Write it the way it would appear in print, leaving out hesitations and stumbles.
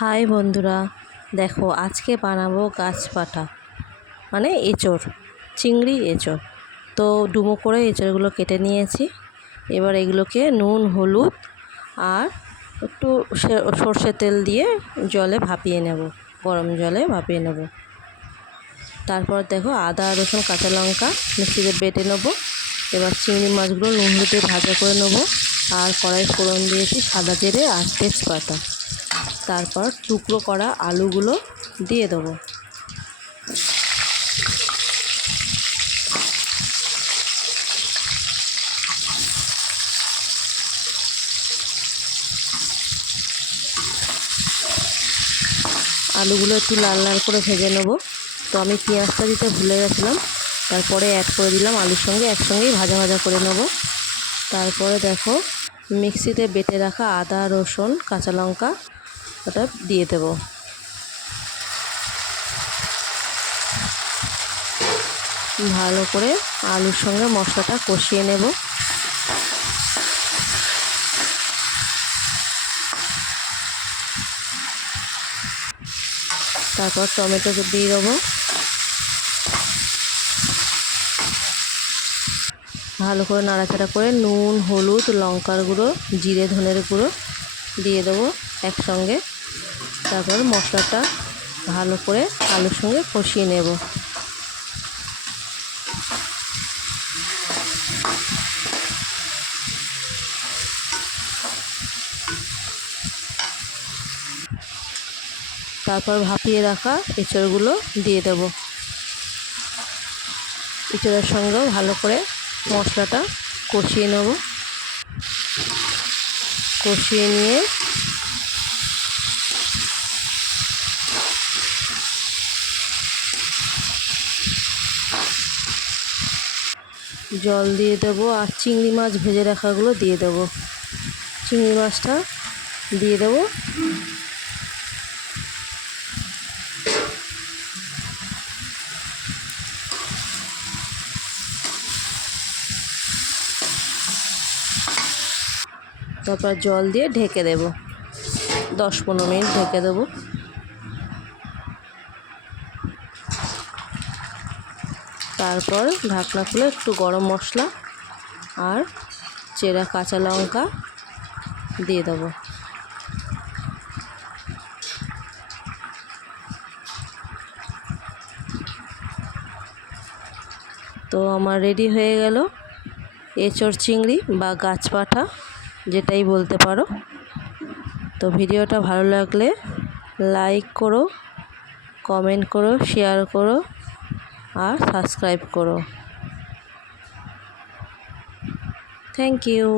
High বন্ধুরা, দেখো আজকে বানাবো গাছ পাঠা মানে এঁচোড়, চিংড়ি এঁচোড়। তো ডুমো করে এঁচোড়গুলো কেটে নিয়েছি। এবার এগুলোকে নুন হলুদ আর একটু সর্ষে তেল দিয়ে জলে ভাপিয়ে নেব, গরম জলে ভাপিয়ে নেব। তারপর দেখো আদা রসুন কাঁচা লঙ্কা মিক্সিতে বেটে নেব। এবার চিংড়ি মাছগুলো নুন হলুদে ভাজা করে নেব। আর কড়াই ফোড়ন দিয়েছি সাদা জিরে আর তেজপাতা। তারপর টুকরো করা আলুগুলো দিয়ে দেবো। আলুগুলো একটু লাল লাল করে ভেজে নেব। তো আমি পেঁয়াজটা দিতে ভুলে গেছিলাম, তারপরে অ্যাড করে দিলাম আলুর সঙ্গে, একসঙ্গেই ভাজা ভাজা করে নেব। তারপরে দেখো মিক্সিতে বেটে রাখা আদা রসুন কাঁচা লঙ্কা ওটা দিয়ে দেবো। ভালো করে আলুর সঙ্গে মশলাটা কষিয়ে নেব। তারপর টমেটো দিয়ে দেবো। ভালো করে নাড়াচাড়া করে নুন হলুদ লঙ্কার গুঁড়ো জিরে ধনের গুঁড়ো দিয়ে দেবো একসঙ্গে। তারপর মশলাটা ভালো করে আলুর সঙ্গে কষিয়ে নেব। তারপর ভাপিয়ে রাখা এঁচোড়গুলো দিয়ে দেব। এঁচোড়ের সঙ্গেও ভালো করে মশলাটা কষিয়ে নেব। কষিয়ে নিয়ে জল দিয়ে দেবো আর চিংড়ি মাছ ভেজে রাখাগুলো দিয়ে দেবো। চিংড়ি মাছটা দিয়ে দেবো। তারপর জল দিয়ে ঢেকে দেব, 10-15 মিনিট ঢেকে দেবো। তারপর ঢাকনা খুলে একটু গরম মশলা আর চেরা কাঁচা লঙ্কা দিয়ে দেবো। তো আমার রেডি হয়ে গেল এঁচোড় চিংড়ি বা গাছ পাঠা, যেটাই বলতে পারো। তো ভিডিওটা ভালো লাগলে লাইক করো, কমেন্ট করো, শেয়ার করো আর সাবস্ক্রাইব করো। Thank you.